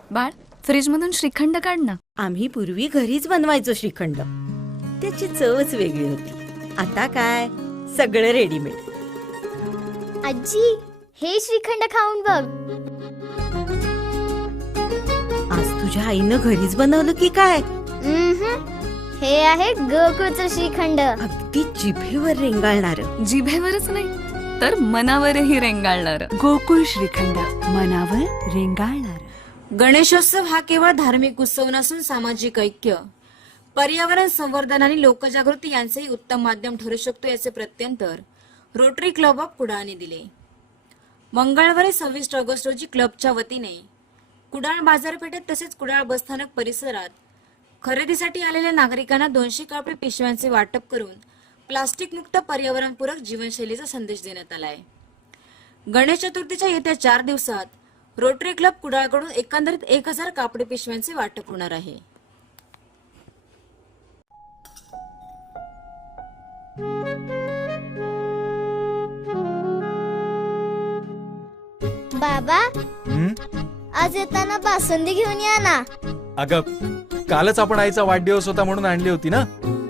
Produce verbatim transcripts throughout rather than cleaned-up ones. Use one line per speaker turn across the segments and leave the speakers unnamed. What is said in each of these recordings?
बाळ, फ्रीज मधून श्रीखंड काढ ना.
आम्ही पूर्वी घरीच बनवायचो श्रीखंड. त्याची चवच वेगळी होती. आता काय सगळं रेडीमेड.
आजी, हे श्रीखंड खाऊन बघ.
आज तुझ्या आईनं घरीच बनवलं की काय?
उम्हम. हे आहे गोकुळचं श्रीखंड.
अगदी जिभेवर रेंगाळणार.
जिभेवरच नाही तर मनावरही रेंगाळणार.
गोकुळ श्रीखंड, मनावर रेंगाळणार.
गणेशोत्सव हा केवळ धार्मिक उत्सव नसून सामाजिक ऐक्य, पर्यावरण संवर्धन आणि लोकजागृती यांचेही उत्तम माध्यम ठरू शकतो याचे प्रत्यंतर रोटरी क्लब ऑफ कुडाळने दिले. मंगळवारी सव्वीस ऑगस्ट रोजी क्लबच्या वतीने कुडाळ बाजारपेठेत तसेच कुडाळ बसस्थानक परिसरात खरेदीसाठी आलेल्या नागरिकांना दोनशे कापडी पिशव्यांचे वाटप करून प्लास्टिक मुक्त पर्यावरणपूरक जीवनशैलीचा संदेश देण्यात आलाय. गणेश चतुर्थीच्या येत्या चार दिवसात रोटरी क्लब कुडाळकडून एकंदरीत एक हजार कापडी पिशव्यांचे वाटप होणार आहे.
बाबा,
हं?
आज येताना बासुंदी घेऊन या ना.
अगं, कालच आपण आईचा वाढदिवस होता म्हणून आणली होती ना.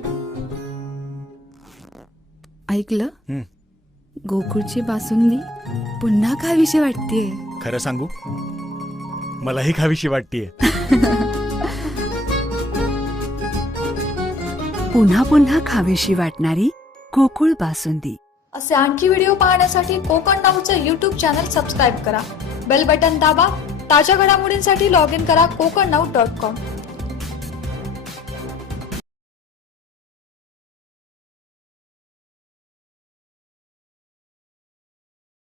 ऐकलं?
हं.
गोकुळची बासुंदी पुन्हा खावीशी वाटतेय.
खरं सांगू, मलाही खावीशी वाटतेय.
पुन्हा पुन्हा खावीशी वाटणारी गोकुळ बासुंदी.
असे आणखी व्हिडिओ पाहण्यासाठी कोकण नाऊचं यूट्यूब चॅनल सबस्क्राईब करा. बेल बटन दाबा. ताज्या घडामोडींसाठी लॉग इन करा कोकण नाऊ डॉट कॉम.